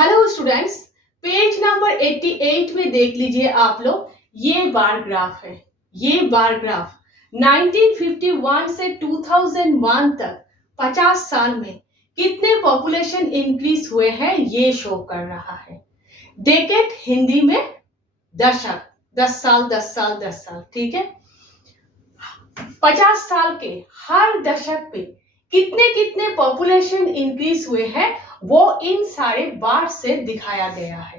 Hello students, page number 88 में देख लीजिए आप लोग, ये बार ग्राफ है। ये बार ग्राफ 1951 से 2001 तक 50 साल में कितने पॉपुलेशन इंक्रीज हुए हैं ये शो कर रहा है। डेकेड हिंदी में दशक, 10 साल 10 साल 10 साल, ठीक है। 50 साल के हर दशक पे कितने कितने पॉपुलेशन इंक्रीज हुए हैं वो इन सारे बार से दिखाया गया है।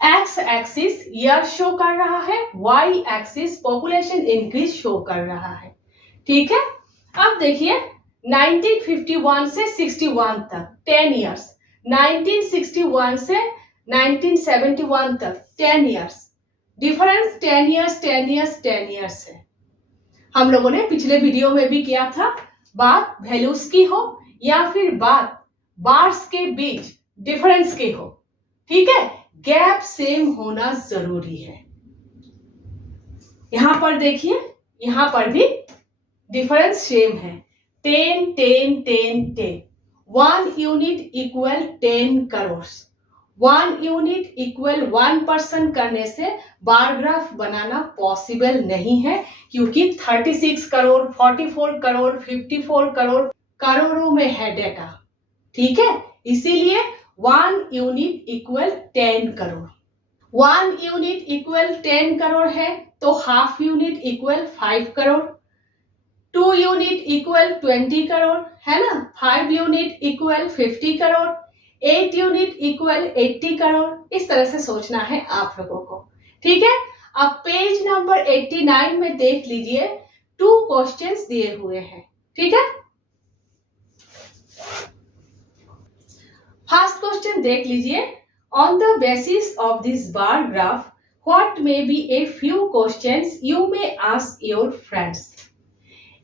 एक्स एक्सिस ईयर शो कर रहा है, Y axis population increase show कर रहा है, ठीक है। अब देखिए 1951 से 61 तक 10 इयर्स, 1961 से 1971 तक 10 years, difference 10 years 10 years 10 years है। हम लोगों ने पिछले वीडियो में भी किया था, बात वैल्यूज की हो या फिर बात बार्स के बीच डिफरेंस के हो, ठीक है, गैप सेम होना जरूरी है। यहां पर देखिए, यहां पर भी डिफरेंस सेम है, 10 10 10 10। 1 unit equal 10 crore. 1 unit equal 1% करने से बार ग्राफ बनाना पॉसिबल नहीं है, क्योंकि 36 करोड़ 44 करोड़ 54 करोड़ करोड़ों में है डेटा, ठीक है। इसीलिए 1 unit equal 10 crore. 1 unit equal 10 crore है तो half unit equal 5 crore, 2 unit equal 20 crore है ना, 5 unit equal 50 crore, 8 unit equal 80 crore. इस तरह से सोचना है आप लोगों को, ठीक है। अब पेज नंबर 89 में देख लीजिए, 2 क्वेश्चंस दिए हुए हैं, ठीक है। फर्स्ट क्वेश्चन देख लीजिए, on the basis of this bar graph what may be a few questions you may ask your friends.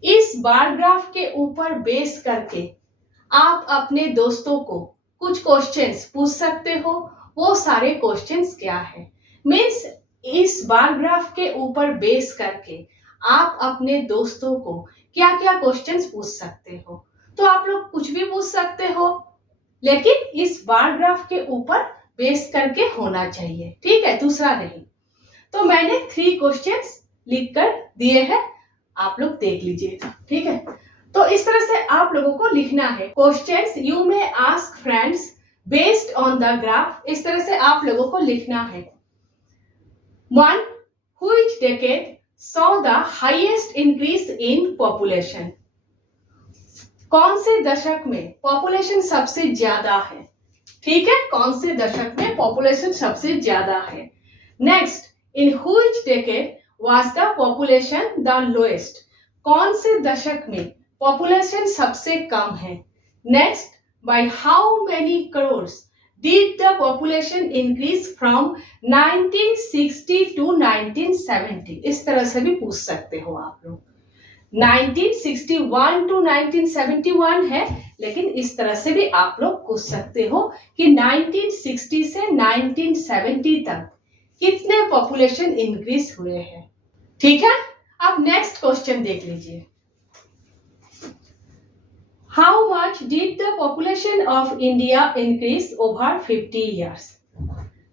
इस बार ग्राफ के ऊपर बेस करके आप अपने दोस्तों को कुछ क्वेश्चंस पूछ सकते हो। वो सारे क्वेश्चंस क्या है, मीन्स इस बार ग्राफ के ऊपर बेस करके आप अपने दोस्तों को क्या क्या क्वेश्चंस पूछ सकते हो। तो आप लोग कुछ भी पूछ सकते हो, लेकिन इस बार ग्राफ के ऊपर बेस करके होना चाहिए, ठीक है, दूसरा नहीं। तो मैंने 3 क्वेश्चंस लिखकर दिए हैं, आप लोग देख लीजिएगा, ठीक है। तो इस तरह से आप लोगों को लिखना है, questions you may ask friends based on the graph. इस तरह से आप लोगों को लिखना है। 1. Which decade saw the highest increase in population? कौन से दशक में पॉपुलेशन सबसे ज्यादा है, ठीक है, कौन से दशक में पॉपुलेशन सबसे ज्यादा है। Next, in which decade was the population the lowest, कौन से दशक में पॉपुलेशन सबसे कम है। Next, by how many crore did the population increase from 1960 to 1970। इस तरह से भी पूछ सकते हो आप लोग। 1961 टू 1971 है, लेकिन इस तरह से भी आप लोग पूछ सकते हो कि 1960 से 1970 तक कितने पॉपुलेशन इंक्रीज हुए हैं, ठीक है। अब नेक्स्ट क्वेश्चन देख लीजिए, how much did the population of India increase over 50 years.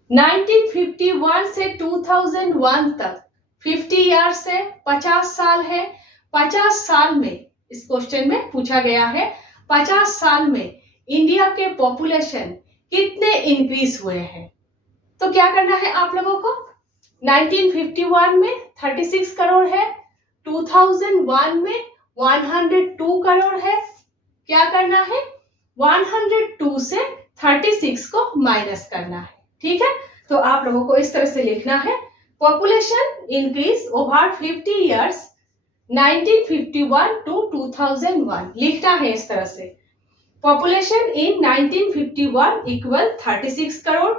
1951 से 2001 तक 50 इयर्स है, 50 साल है। 50 साल में, इस क्वेश्चन में पूछा गया है, 50 साल में इंडिया के पॉपुलेशन कितने इंक्रीज हुए हैं। तो क्या करना है आप लोगों को, 1951 में 36 करोड़ है, 2001 में 102 करोड़ है। क्या करना है, 102 से 36 को माइनस करना है, ठीक है। तो आप लोगों को इस तरह से लिखना है, population increase over 50 years 1951 to 2001 लिखना है इस तरह से। Population in 1951 equal 36 crore.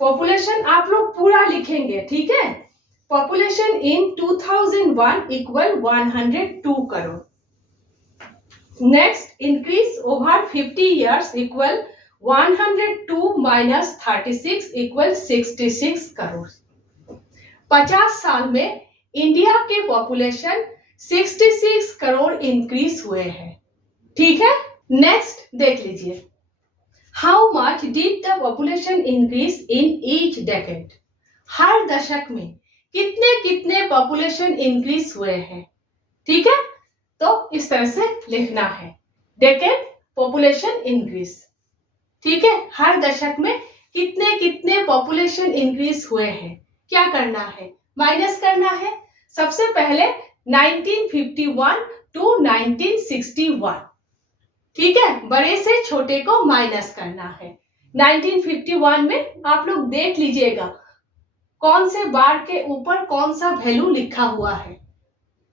Population आप लोग पूरा लिखेंगे, ठीक है। Population in 2001 equal 102 crore. Next, increase over 50 years equal 102 minus 36 equal 66 crore. 50 साल में इंडिया के पॉपुलेशन 66 करोड़ इंक्रीज हुए हैं, ठीक है। नेक्स्ट देख लीजिए, how much much did the population increase in each decade? हर दशक में कितने कितने पॉपुलेशन इंक्रीज हुए हैं? ठीक है, तो इस तरह से लिखना है, डेकेड पॉपुलेशन इंक्रीज। ठीक है, हर दशक में कितने कितने पॉपुलेशन इंक्रीज हुए हैं? क्या करना है? माइनस करना है। सबसे पहले 1951 टू 1961। ठीक है, बड़े से छोटे को माइनस करना है। 1951 में आप लोग देख लीजिएगा कौन से बार के ऊपर कौन सा वैल्यू लिखा हुआ है।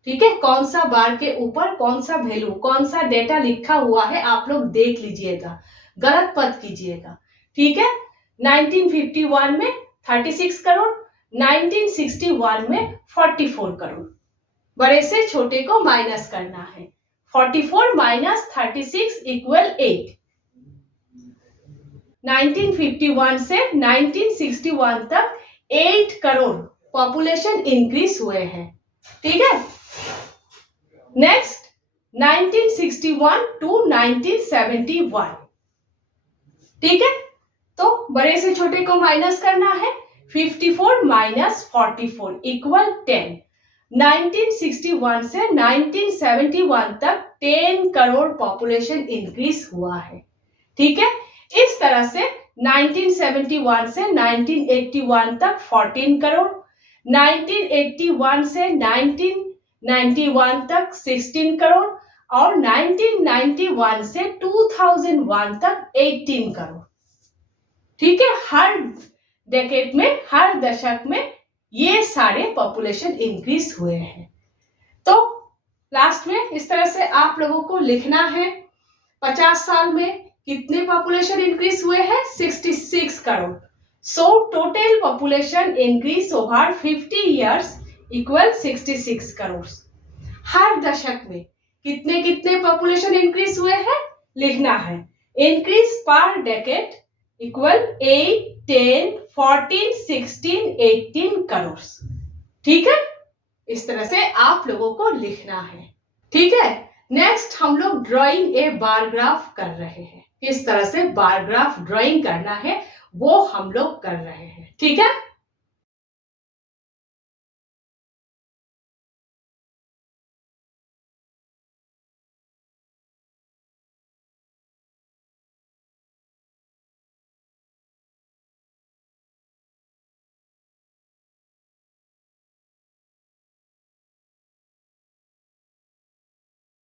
ठीक है, कौन सा बार के ऊपर कौन सा वैल्यू, कौन सा डेटा लिखा हुआ है, आप लोग देख लीजिएगा, गलत मत कीजिएगा। ठीक है, 1951 में 36 करोड़, 1961 में 44 करोड़। बड़े से छोटे को माइनस करना है। 44 माइनस 36 इक्वल 8। 1951 से 1961 तक 8 करोड़ पॉपुलेशन इंक्रीज हुए हैं। ठीक है, नेक्स्ट 1961 टू 1971। ठीक है, तो बड़े से छोटे को माइनस करना है। 54 माइनस 44 इक्वल 10। 1961 से 1971 तक 10 करोड़ पॉपुलेशन इंक्रीज हुआ है। ठीक है, इस तरह से 1971 से 1981 तक 14 करोड़, 1981 से 1991 तक 16 करोड़ और 1991 से 2001 तक 18 करोड़। ठीक है, हर डेकेड में, हर दशक में ये सारे पॉपुलेशन इंक्रीज हुए हैं। तो लास्ट में इस तरह से आप लोगों को लिखना है 50 साल में कितने पॉपुलेशन इंक्रीज हुए हैं? 66 crore. So total population increase over 50 years equal 66 crore. हर दशक में कितने कितने पॉपुलेशन इंक्रीज हुए हैं लिखना है। इंक्रीज पर डेकेड इक्वल 8, 10, 14, 16, 18 करोड़। ठीक है, इस तरह से आप लोगों को लिखना है। ठीक है, नेक्स्ट हम लोग ड्राइंग ए बार ग्राफ कर रहे हैं। किस तरह से बार ग्राफ ड्राइंग करना है वो हम लोग कर रहे हैं। ठीक है।